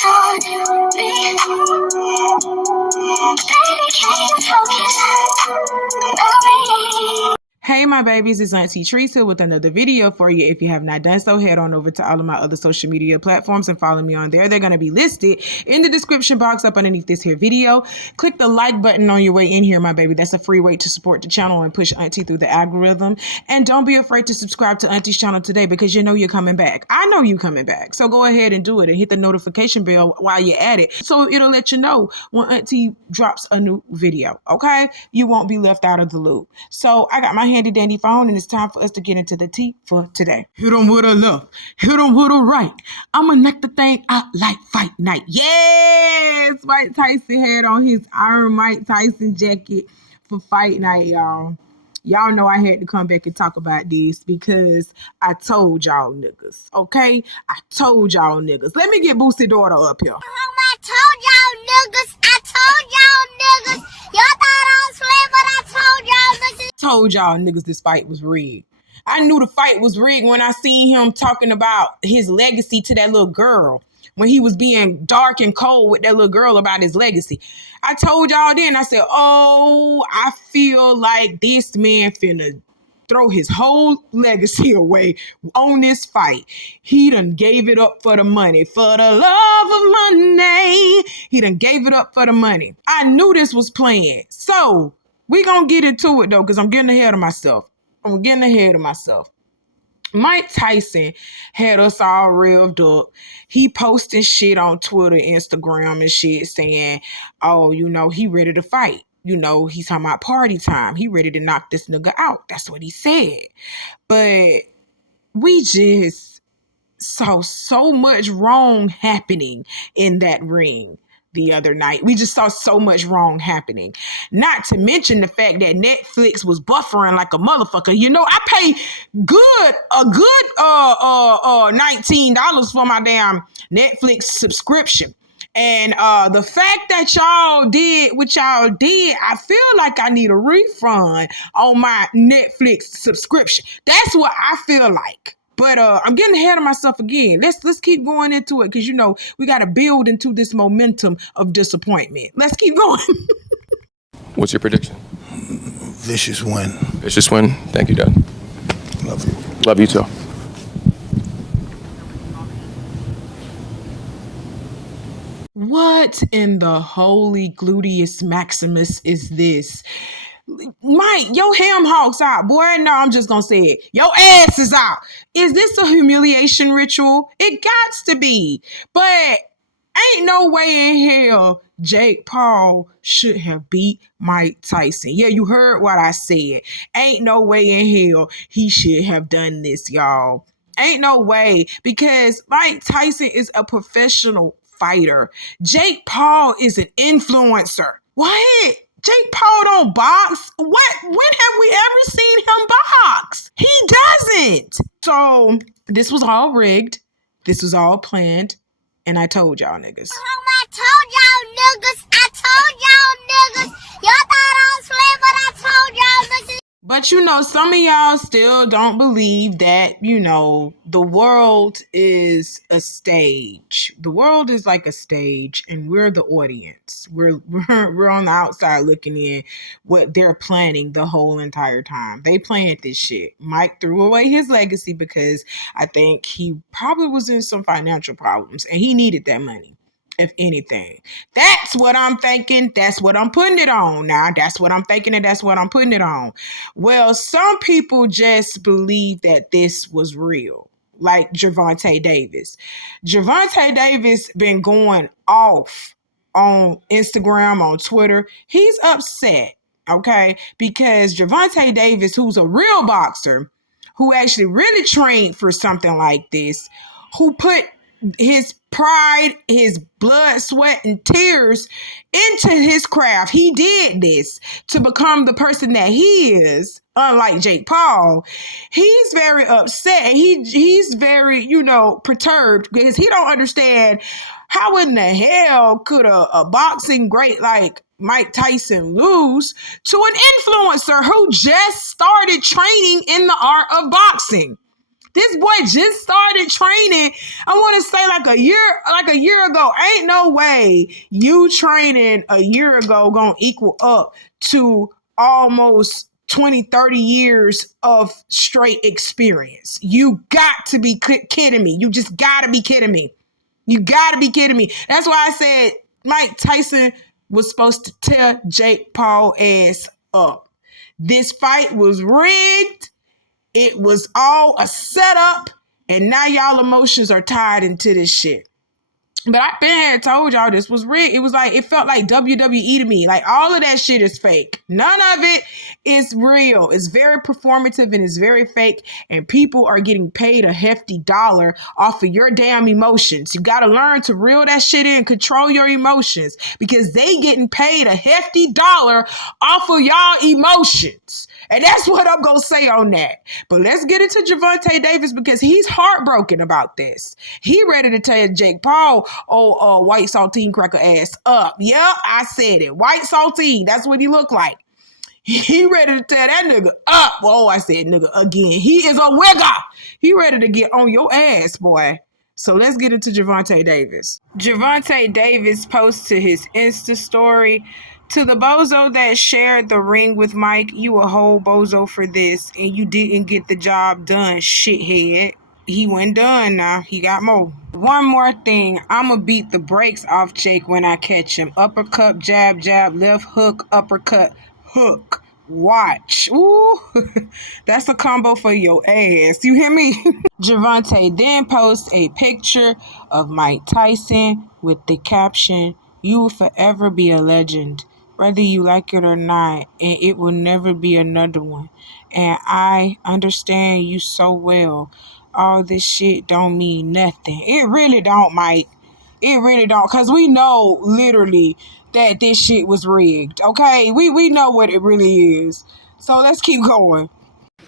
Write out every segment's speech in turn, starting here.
told you be. Baby, can you focus on me? Hey my babies, it's Auntie Trice here with another video for you. If you have not done so, head on over to all of my other social media platforms and follow me on there. They're going to be listed in the description box up underneath this here video. Click the like button on your way in here, my baby. That's a free way to support the channel and push Auntie through the algorithm. And don't be afraid to subscribe to Auntie's channel today because you know you're coming back. I know you're coming back. So go ahead and do it and hit the notification bell while you're at it. So it'll let you know when Auntie drops a new video, okay? You won't be left out of the loop. So I got my handy dandy phone and it's time for us to get into the tea for today. Hit them with a left, hit them with a right. I'ma knock the thing out like fight night. Yes, Mike Tyson had on his Iron Mike Tyson jacket for fight night, y'all. Y'all know I had to come back and talk about this because I told y'all niggas, okay? I told y'all niggas. Let me get Boosie daughter up here. I told y'all niggas. I told y'all niggas. Y'all thought I was playing, but I told y'all niggas. Told y'all niggas this fight was rigged. I knew the fight was rigged when I seen him talking about his legacy to that little girl. When he was being dark and cold with that little girl about his legacy. I told y'all then, I said, oh, I feel like this man finna throw his whole legacy away on this fight. He done gave it up for the money, for the love of money. He done gave it up for the money. I knew this was planned. So we gonna get into it though, because I'm getting ahead of myself. Mike Tyson had us all revved up. He posting shit on Twitter, Instagram and shit saying, oh, you know, he ready to fight. You know, he's talking about party time. He ready to knock this nigga out. That's what he said. But we just saw so much wrong happening in that ring the other night. We just saw so much wrong happening. Not to mention the fact that Netflix was buffering like a motherfucker. You know, I pay a good $19 for my damn Netflix subscription. And the fact that y'all did what y'all did, I feel like I need a refund on my Netflix subscription. That's what I feel like. But I'm getting ahead of myself again. Let's keep going into it because, you know, we got to build into this momentum of disappointment. Let's keep going. What's your prediction? Vicious win. Vicious win. Thank you, Dad. Love you. Love you too. What in the holy gluteus maximus is this? Mike, your ham hock's out, boy. No, I'm just gonna say it. Your ass is out. Is this a humiliation ritual? It gots to be. But ain't no way in hell Jake Paul should have beat Mike Tyson. Yeah, you heard what I said. Ain't no way in hell he should have done this, y'all. Ain't no way, because Mike Tyson is a professional fighter. Jake Paul is an influencer. What? Jake Paul don't box? What? When have we ever seen him box? He doesn't. So this was all rigged. This was all planned. And I told y'all niggas. I told y'all niggas. I told y'all niggas. Y'all thought I was playing, but I told y'all niggas. But, you know, some of y'all still don't believe that, you know, the world is a stage. The world is like a stage, and we're the audience. We're on the outside looking in what they're planning the whole entire time. They planned this shit. Mike threw away his legacy because I think he probably was in some financial problems, and he needed that money. If anything, that's what I'm thinking. That's what I'm putting it on now. That's what I'm thinking, and that's what I'm putting it on. Well, some people just believe that this was real, like Gervonta Davis. Gervonta Davis been going off on Instagram, on Twitter. He's upset, okay, because Gervonta Davis, who's a real boxer, who actually really trained for something like this, who put his pride, his blood, sweat, and tears into his craft. He did this to become the person that he is, unlike Jake Paul. He's very upset. He's very, you know, perturbed because he don't understand how in the hell could a boxing great like Mike Tyson lose to an influencer who just started training in the art of boxing. This boy just started training. I want to say like a year ago. Ain't no way you training a year ago gonna equal up to almost 20, 30 years of straight experience. You got to be kidding me. You just got to be kidding me. You got to be kidding me. That's why I said Mike Tyson was supposed to tear Jake Paul ass up. This fight was rigged. It was all a setup. And now y'all emotions are tied into this shit. But I been had told y'all this was rigged. It was like, it felt like WWE to me. Like all of that shit is fake. None of it is real. It's very performative and it's very fake. And people are getting paid a hefty dollar off of your damn emotions. You got to learn to reel that shit in, control your emotions because they getting paid a hefty dollar off of y'all emotions. And that's what I'm going to say on that. But let's get into Gervonta Davis because he's heartbroken about this. He ready to tell Jake Paul, white saltine cracker ass up. Yep, I said it. White saltine. That's what he look like. He ready to tear that nigga up. Oh, I said nigga again. He is a wigger. He ready to get on your ass, boy. So let's get into Gervonta Davis. Gervonta Davis posted his Insta story. To the bozo that shared the ring with Mike, you a whole bozo for this, and you didn't get the job done, shithead. He went done now. He got more. One more thing. I'ma beat the brakes off Jake when I catch him. Uppercut, jab, jab, left hook, uppercut, hook. Watch. Ooh, that's a combo for your ass. You hear me? Gervonta then posts a picture of Mike Tyson with the caption, "You will forever be a legend, whether you like it or not, and it will never be another one. And I understand you so well. All this shit don't mean nothing." It really don't, Mike. It really don't. Because we know, literally, that this shit was rigged. Okay? We know what it really is. So let's keep going.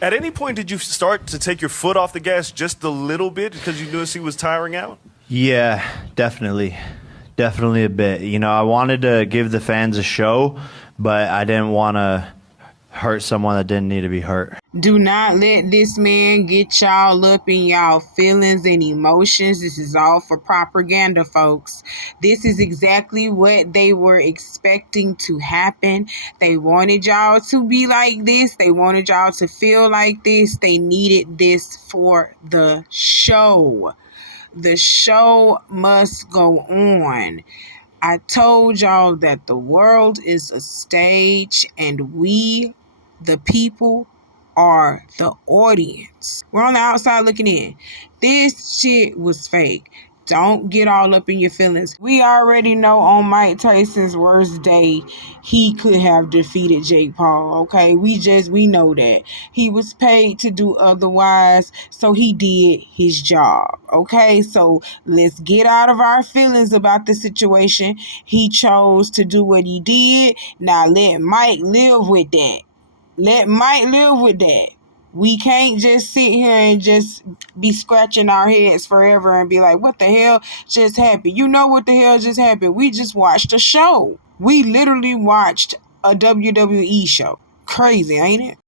At any point, did you start to take your foot off the gas just a little bit because you noticed he was tiring out? Yeah, definitely. Definitely a bit. You know, I wanted to give the fans a show, but I didn't want to hurt someone that didn't need to be hurt. Do not let this man get y'all up in y'all feelings and emotions. This is all for propaganda, folks. This is exactly what they were expecting to happen. They wanted y'all to be like this. They wanted y'all to feel like this. They needed this for the show. The show must go on. I told y'all that the world is a stage and we, the people, are the audience. We're on the outside looking in. This shit was fake. Don't get all up in your feelings. We already know on Mike Tyson's worst day, he could have defeated Jake Paul, okay? We know that. He was paid to do otherwise, so he did his job, okay? So let's get out of our feelings about the situation. He chose to do what he did. Now let Mike live with that. Let Mike live with that. We can't just sit here and just be scratching our heads forever and be like, what the hell just happened? You know what the hell just happened? We just watched a show. We literally watched a WWE show. Crazy, ain't it?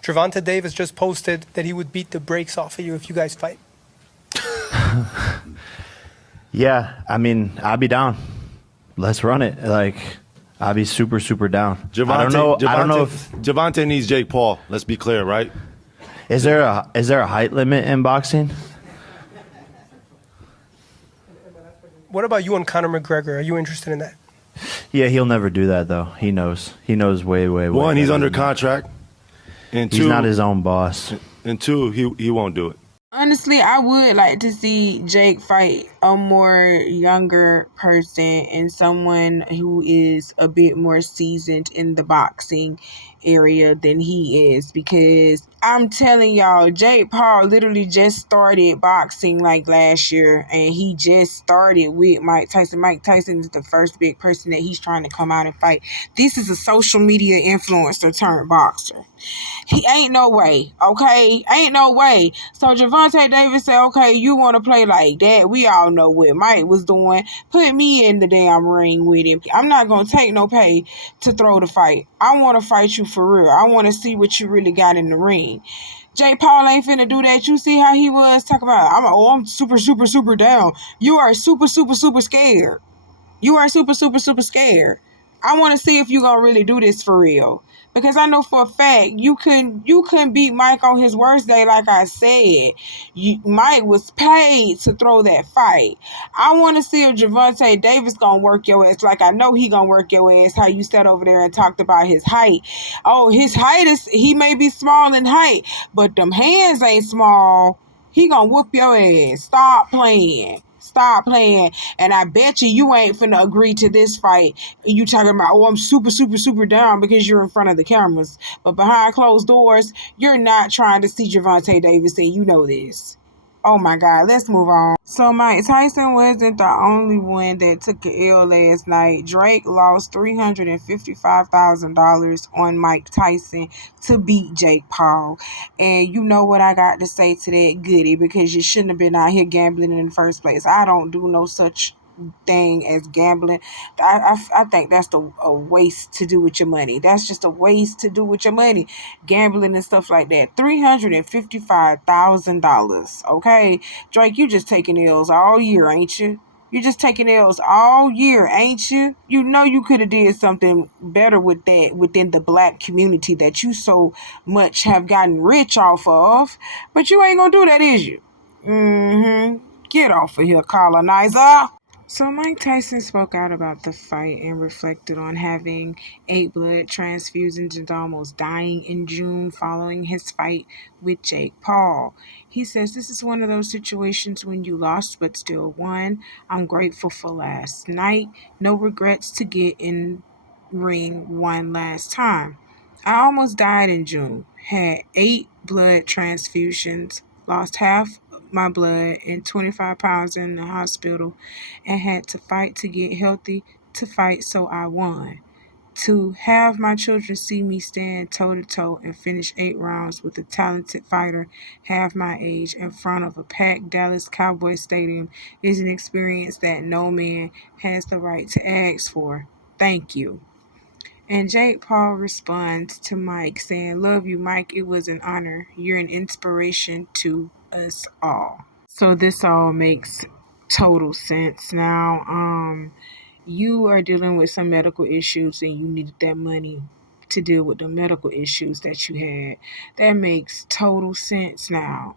Gervonta Davis just posted that he would beat the brakes off of you if you guys fight. Yeah, I mean, I'll be down. Let's run it. Like, I'll be super, super down. I don't know if Gervonta needs Jake Paul. Let's be clear, right? Is there a height limit in boxing? What about you and Conor McGregor? Are you interested in that? Yeah, he'll never do that though. He knows. He knows way. One, he's under contract, and two, he's not his own boss. And two, he won't do it. Honestly, I would like to see Jake fight a more younger person and someone who is a bit more seasoned in the boxing area than he is, because I'm telling y'all, Jake Paul literally just started boxing like last year, and he just started with Mike Tyson. Mike Tyson is the first big person that he's trying to come out and fight. This is a social media influencer turned boxer. He ain't no way, okay? Ain't no way. So Gervonta Davis said, okay, you want to play like that? We all know what Mike was doing. Put me in the damn ring with him. I'm not going to take no pay to throw the fight. I want to fight you for real. I want to see what you really got in the ring. Jake Paul ain't finna do that. You see how he was talking about, I'm super, super, super down. You are super, super, super scared. You are super, super, super scared. I want to see if you gonna really do this for real. Because I know for a fact you couldn't beat Mike on his worst day. Like I said, Mike was paid to throw that fight. I want to see if Gervonta Davis gonna work your ass. Like I know he gonna work your ass. How you sat over there and talked about his height. Oh, his height he may be small in height, but them hands ain't small. He gonna whoop your ass. Stop playing. Stop playing. And I bet you ain't finna agree to this fight. You talking about, I'm super, super, super down because you're in front of the cameras. But behind closed doors, you're not trying to see Gervonta Davis, and you know this. Oh my God, let's move on. So Mike Tyson wasn't the only one that took an L last night. Drake lost $355,000 on Mike Tyson to beat Jake Paul. And you know what I got to say to that, goody, because you shouldn't have been out here gambling in the first place. I don't do no such thing as gambling. I think that's a waste to do with your money. That's just a waste to do with your money, gambling and stuff like that. $355,000. Okay, Drake, you just taking L's all year, ain't you? You just taking L's all year, ain't you? You know you could have did something better with that within the black community that you so much have gotten rich off of, but you ain't gonna do that, is you? Get off of here, colonizer. So Mike Tyson spoke out about the fight and reflected on having 8 blood transfusions and almost dying in June following his fight with Jake Paul. He says, this is one of those situations when you lost but still won. I'm grateful for last night. No regrets to get in ring one last time. I almost died in June. Had 8 blood transfusions. Lost half my blood and 25 pounds in the hospital and had to fight to get healthy to fight, so I won. To have my children see me stand toe-to-toe and finish 8 rounds with a talented fighter half my age in front of a packed Dallas Cowboys stadium is an experience that no man has the right to ask for. Thank you. And Jake Paul responds to Mike saying, love you, Mike. It was an honor. You're an inspiration to us all. So this all makes total sense now. You are dealing with some medical issues and you needed that money to deal with the medical issues that you had. That makes total sense now.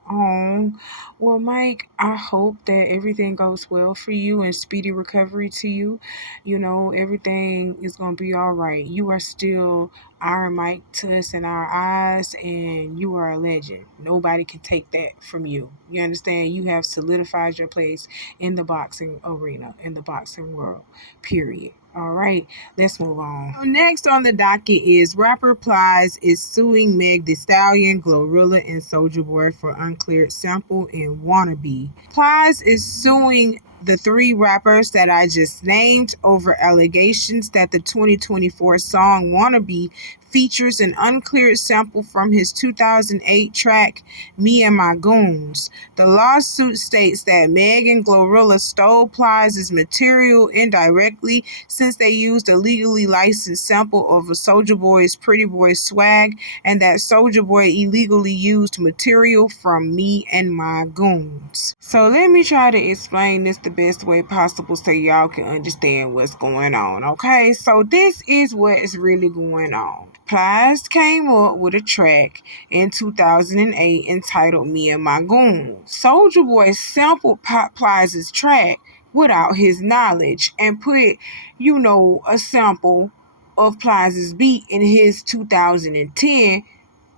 Well, Mike, I hope that everything goes well for you and speedy recovery to you. You know, everything is going to be all right. You are still Iron Mike to us in our eyes, and you are a legend. Nobody can take that from you. You understand? You have solidified your place in the boxing arena, in the boxing world, period. All right, let's move on. So next on the docket is rapper Plies is suing Meg Thee Stallion, Glorilla, and Soulja Boy for uncleared sample and Wannabe. Plies is suing the 3 rappers that I just named over allegations that the 2024 song Wannabe features an uncleared sample from his 2008 track Me and My Goons. The lawsuit states that Meg and Glorilla stole Plies' material indirectly since they used a legally licensed sample of a Soulja Boy's Pretty Boy swag, and that Soulja Boy illegally used material from Me and My Goons. So let me try to explain this the best way possible so y'all can understand what's going on, okay? So this is what is really going on. Plies came up with a track in 2008 entitled Me and My Goons. Soulja Boy sampled Plies' track without his knowledge and put, a sample of Plies' beat in his 2010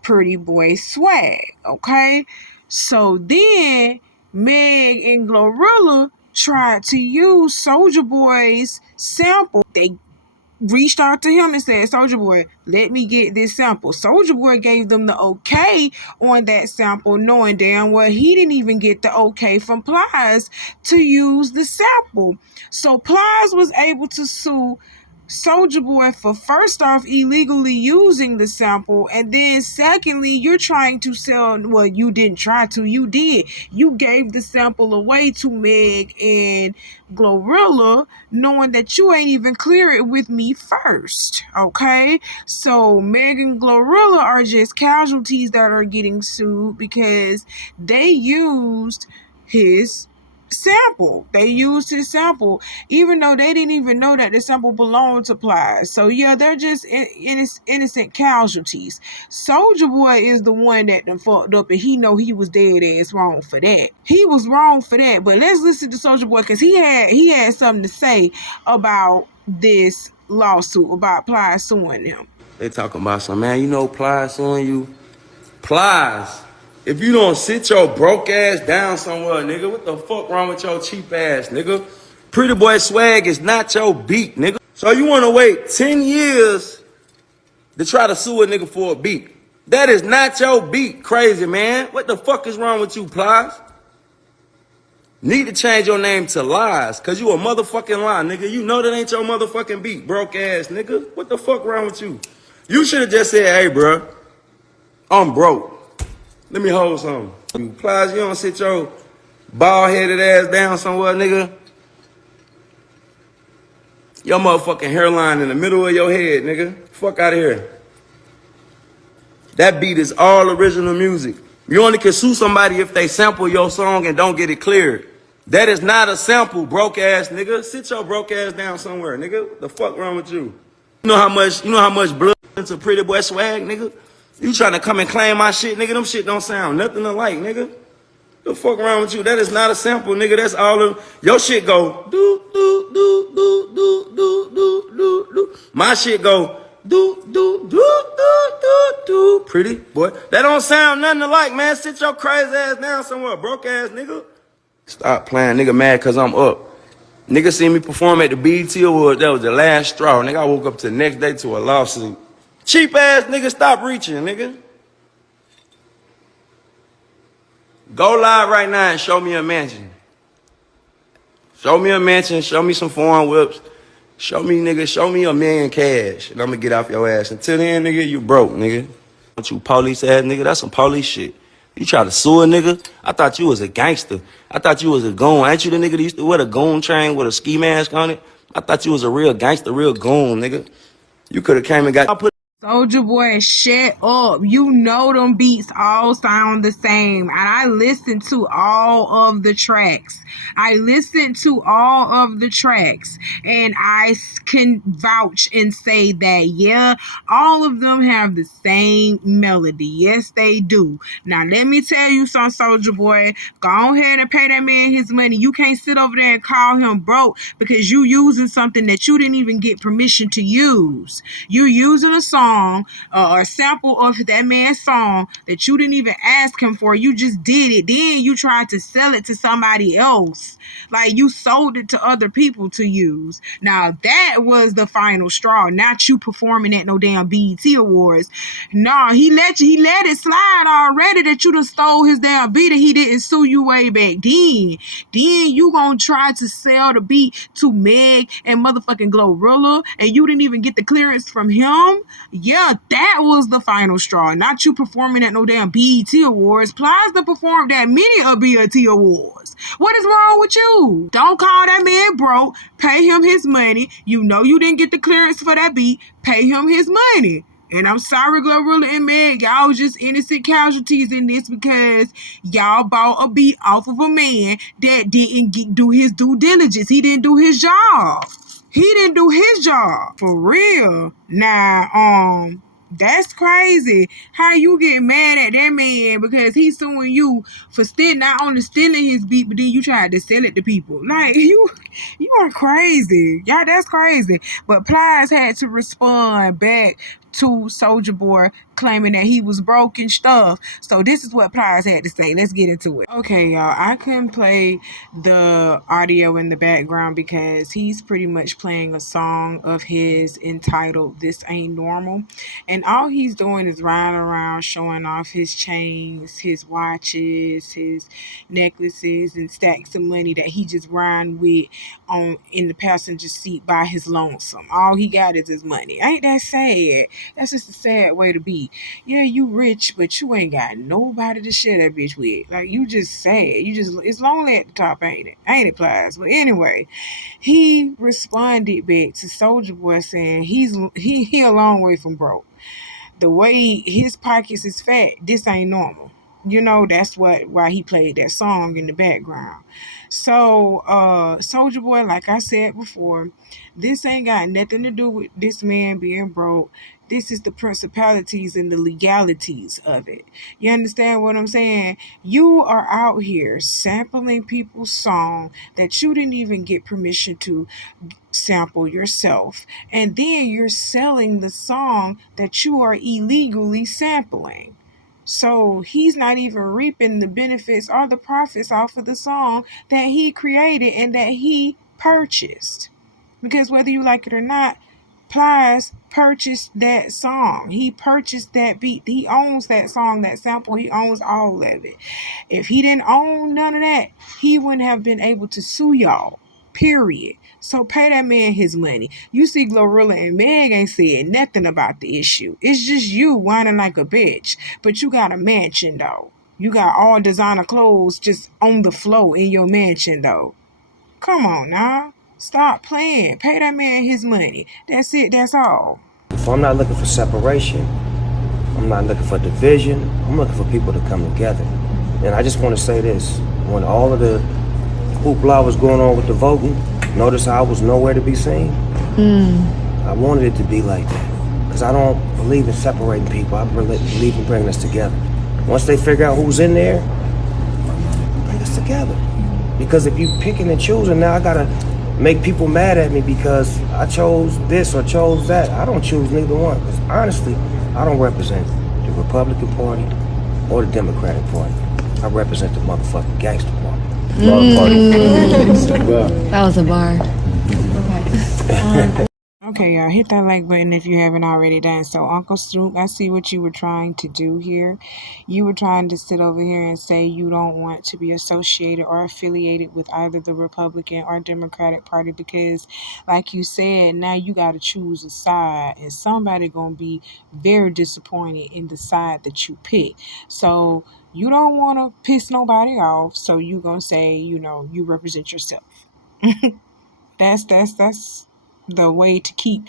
Pretty Boy swag, okay? So then Meg and Glorilla tried to use Soulja Boy's sample. They reached out to him and said, Soulja Boy, let me get this sample. Soulja Boy gave them the okay on that sample, knowing damn well he didn't even get the okay from Plies to use the sample. So Plies was able to sue Soulja Boy for first off illegally using the sample, and then secondly, you're trying to sell. Well, you didn't try to. You did. You gave the sample away to Meg and Glorilla, knowing that you ain't even clear it with me first. Okay, so Meg and Glorilla are just casualties that are getting sued because they used his sample. They used his sample, even though they didn't even know that the sample belonged to Plies. So yeah, they're just innocent casualties. Soulja Boy is the one that done fucked up, and he know he was dead ass wrong for that. He was wrong for that. But let's listen to Soulja Boy because he had something to say about this lawsuit, about Plies suing them. They talking about some, man, you know Plies suing you. Plies, if you don't sit your broke ass down somewhere, nigga, what the fuck wrong with your cheap ass, nigga? Pretty Boy Swag is not your beat, nigga. So you want to wait 10 years to try to sue a nigga for a beat. That is not your beat, crazy man. What the fuck is wrong with you, Plies? Need to change your name to Lies, cause you a motherfucking lie, nigga. You know that ain't your motherfucking beat, broke ass, nigga. What the fuck wrong with you? You should have just said, hey, bro, I'm broke. Let me hold something. You Plies, you don't sit your bald-headed ass down somewhere, nigga. Your motherfucking hairline in the middle of your head, nigga. Fuck out of here. That beat is all original music. You only can sue somebody if they sample your song and don't get it cleared. That is not a sample, broke ass nigga. Sit your broke ass down somewhere, nigga. What the fuck wrong with you? You know how much blood into Pretty Boy Swag, nigga? You trying to come and claim my shit, nigga? Them shit don't sound nothing alike, nigga. The fuck wrong with you? That is not a sample, nigga. That's all of your shit go do do do do do do do do do. My shit go do do do do do do. Pretty Boy, that don't sound nothing alike, man. Sit your crazy ass down somewhere, broke ass nigga. Stop playing, nigga. Mad cause I'm up. Nigga see me perform at the BET Awards. That was the last straw, nigga. I woke up to the next day to a lawsuit. Cheap ass nigga, stop reaching, nigga. Go live right now and show me a mansion. Show me a mansion, show me some foreign whips. Show me, nigga, show me $1 million cash. And I'm gonna get off your ass. Until then, nigga, you broke, nigga. Don't you police ass nigga, that's some police shit. You try to sue a nigga? I thought you was a gangster. I thought you was a goon. Ain't you the nigga that used to wear the goon train with a ski mask on it? I thought you was a real gangster, real goon, nigga. You could have came and got... Soulja Boy, shut up. You know them beats all sound the same. And I listened to all of the tracks. And I can vouch and say that, yeah, all of them have the same melody. Yes, they do. Now, let me tell you something, Soulja Boy. Go ahead and pay that man his money. You can't sit over there and call him broke because you using something that you didn't even get permission to use. You using a song or a sample of that man's song that you didn't even ask him for. You just did it. Then you tried to sell it to somebody else. Like you sold it to other people to use. Now that was the final straw. Not you performing at no damn BET Awards. No, he let it slide already that you done stole his damn beat and he didn't sue you way back then. Then you gonna try to sell the beat to Meg and motherfucking Glorilla and you didn't even get the clearance from him? Yeah, that was the final straw. Not you performing at no damn BET Awards. Plies to perform that many of BET Awards. What is wrong with you? Don't call that man broke. Pay him his money. You know you didn't get the clearance for that beat. Pay him his money. And I'm sorry, Glorilla and Meg, y'all just innocent casualties in this because y'all bought a beat off of a man that didn't do his due diligence. He didn't do his job. For real. Now, that's crazy. How you get mad at that man because he's suing you for not only stealing his beat, but then you tried to sell it to people. Like, you are crazy. Y'all, that's crazy. But Plies had to respond back to Soulja Boy claiming that he was broke and stuff. So this is what Plies had to say. Let's get into it. Okay, y'all. I couldn't play the audio in the background because he's pretty much playing a song of his entitled This Ain't Normal. And all he's doing is riding around showing off his chains, his watches, his necklaces, and stacks of money that he just riding with in the passenger seat by his lonesome. All he got is his money. Ain't that sad? That's just a sad way to be. Yeah, you rich, but you ain't got nobody to share that bitch with. Like, you just sad. It's lonely at the top, ain't it? Ain't it, Plies? But anyway, he responded back to Soulja Boy saying he a long way from broke. The way his pockets is fat, this ain't normal. That's why he played that song in the background. So, Soulja Boy, like I said before, this ain't got nothing to do with this man being broke. This is the principalities and the legalities of it. You understand what I'm saying? You are out here sampling people's song that you didn't even get permission to sample yourself, and then you're selling the song that you are illegally sampling. So he's not even reaping the benefits or the profits off of the song that he created and that he purchased. Because whether you like it or not, Plies purchased that song. He purchased that beat. He owns that song, that sample. He owns all of it. If he didn't own none of that, he wouldn't have been able to sue y'all. Period. So pay that man his money. You see Glorilla and Meg ain't said nothing about the issue. It's just you whining like a bitch. But you got a mansion though. You got all designer clothes just on the floor in your mansion though. Come on now. Stop playing. Pay that man his money. That's it. That's all. So I'm not looking for separation. I'm not looking for division. I'm looking for people to come together. And I just want to say this. When all of the hoopla was going on with the voting, notice how I was nowhere to be seen? I wanted it to be like that. Because I don't believe in separating people. I believe in bringing us together. Once they figure out who's in there, bring us together. Because if you picking and choosing, now I got to make people mad at me because I chose this or chose that. I don't choose neither one. Because honestly, I don't represent the Republican Party or the Democratic Party. I represent the motherfucking gangster party. That was a bar. Okay, y'all, hit that like button if you haven't already done so. Uncle Snoop, I see what you were trying to do here. You were trying to sit over here and say you don't want to be associated or affiliated with either the Republican or Democratic Party because, like you said, now you got to choose a side, and somebody going to be very disappointed in the side that you pick. So you don't want to piss nobody off, so you going to say, you represent yourself. That's the way to keep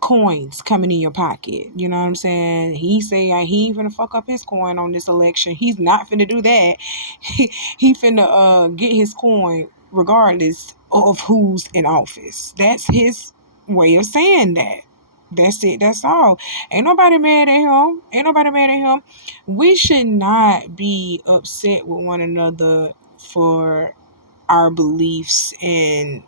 coins coming in your pocket. You know what I'm saying? He say he ain't finna fuck up his coin on this election. He's not finna do that. He finna get his coin regardless of who's in office. That's his way of saying that. That's it. That's all. Ain't nobody mad at him. We should not be upset with one another for our beliefs and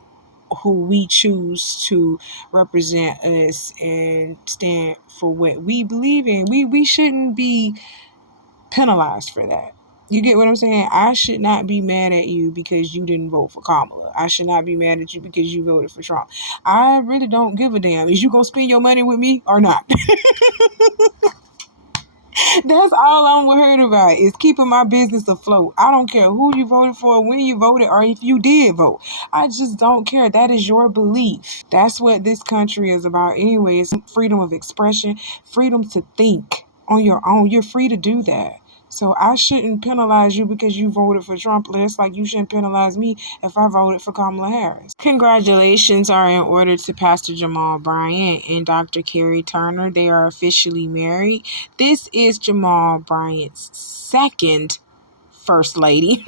who we choose to represent us and stand for what we believe in. We shouldn't be penalized for that. You get what I'm saying? I should not be mad at you because you didn't vote for Kamala. I should not be mad at you because you voted for Trump. I really don't give a damn. Is you gonna spend your money with me or not? That's all I'm worried about is keeping my business afloat. I don't care who you voted for, when you voted, or if you did vote. I just don't care. That is your belief. That's what this country is about anyway. It's freedom of expression, freedom to think on your own. You're free to do that. So I shouldn't penalize you because you voted for Trump. Just like you shouldn't penalize me if I voted for Kamala Harris. Congratulations are in order to Pastor Jamal Bryant and Dr. Carrie Turner. They are officially married. This is Jamal Bryant's second first lady.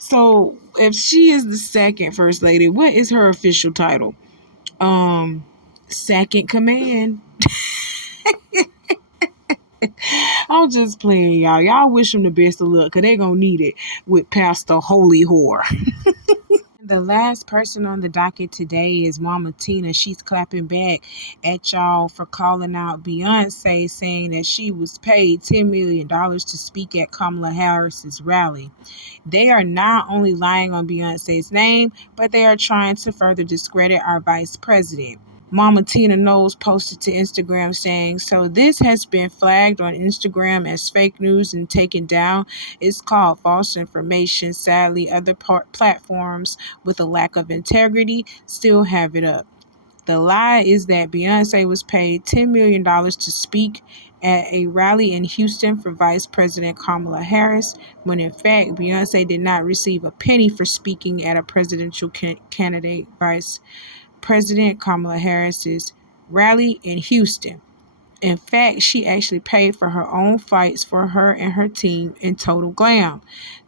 So if she is the second first lady, what is her official title? Second command. I'm just playing, y'all. Y'all wish them the best of luck because they're going to need it with Pastor Holy Whore. The last person on the docket today is Mama Tina. She's clapping back at y'all for calling out Beyonce, saying that she was paid $10 million to speak at Kamala Harris's rally. They are not only lying on Beyonce's name, but they are trying to further discredit our vice president. Mama Tina Knowles posted to Instagram saying, "So this has been flagged on Instagram as fake news and taken down. It's called false information. Sadly, other platforms with a lack of integrity still have it up. The lie is that Beyonce was paid $10 million to speak at a rally in Houston for Vice President Kamala Harris, when in fact Beyonce did not receive a penny for speaking at a presidential candidate Vice President Kamala Harris's rally in Houston. In fact, she actually paid for her own flights for her and her team in total glam.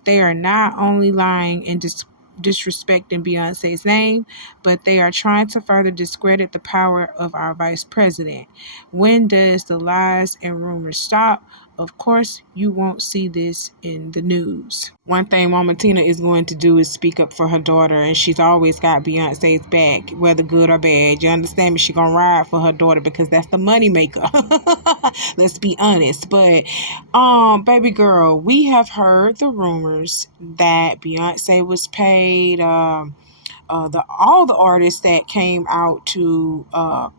They are not only lying and disrespecting Beyonce's name, but they are trying to further discredit the power of our vice president. When does the lies and rumors stop? Of course, you won't see this in the news." One thing Mama Tina is going to do is speak up for her daughter, and she's always got Beyonce's back, whether good or bad. You understand me? She's going to ride for her daughter because that's the money maker. Let's be honest. But, baby girl, we have heard the rumors that Beyonce was paid, all the artists that came out to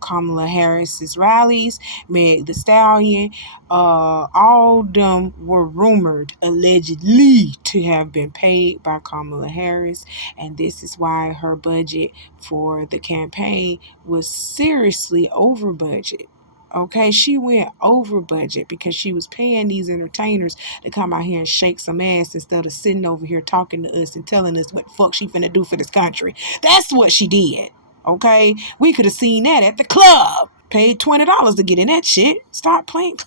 Kamala Harris's rallies, Meg the Stallion, all them were rumored, allegedly, to have been paid by Kamala Harris, and this is why her budget for the campaign was seriously over budget. Okay, she went over budget because she was paying these entertainers to come out here and shake some ass instead of sitting over here talking to us and telling us what the fuck she finna do for this country. That's what she did. Okay, we could have seen that at the club. Paid $20 to get in that shit. Stop playing.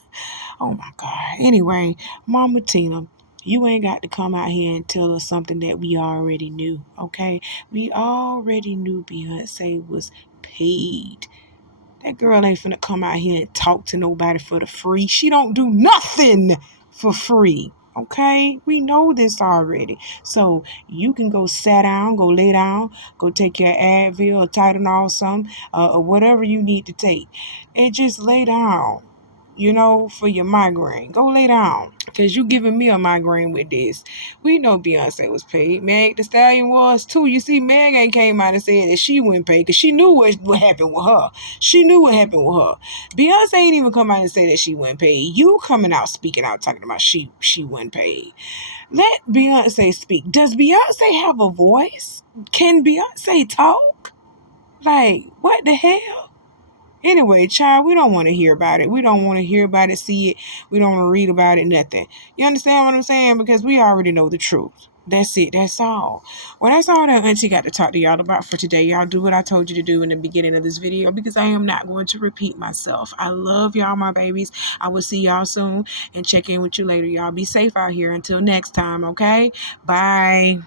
Oh my God. Anyway, Mama Tina, you ain't got to come out here and tell us something that we already knew. Okay, we already knew Beyonce was paid. That girl ain't finna come out here and talk to nobody for the free. She don't do nothing for free. Okay? We know this already. So you can go sit down, go lay down, go take your Advil or Tylenol or something, or whatever you need to take. And just lay down, for your migraine. Go lay down. Because you giving me a migraine with this. We know Beyonce was paid. Meg the Stallion was too. You see, Meg ain't came out and said that she wasn't paid because she knew what happened with her. She knew what happened with her. Beyonce ain't even come out and say that she wasn't paid. You coming out, speaking out, talking about she wasn't paid. Let Beyonce speak. Does Beyonce have a voice? Can Beyonce talk? Like, what the hell? Anyway, child, we don't want to hear about it. We don't want to hear about it, see it. We don't want to read about it, nothing. You understand what I'm saying? Because we already know the truth. That's it. That's all. Well, that's all that Auntie got to talk to y'all about for today. Y'all do what I told you to do in the beginning of this video because I am not going to repeat myself. I love y'all, my babies. I will see y'all soon and check in with you later. Y'all be safe out here until next time, okay? Bye.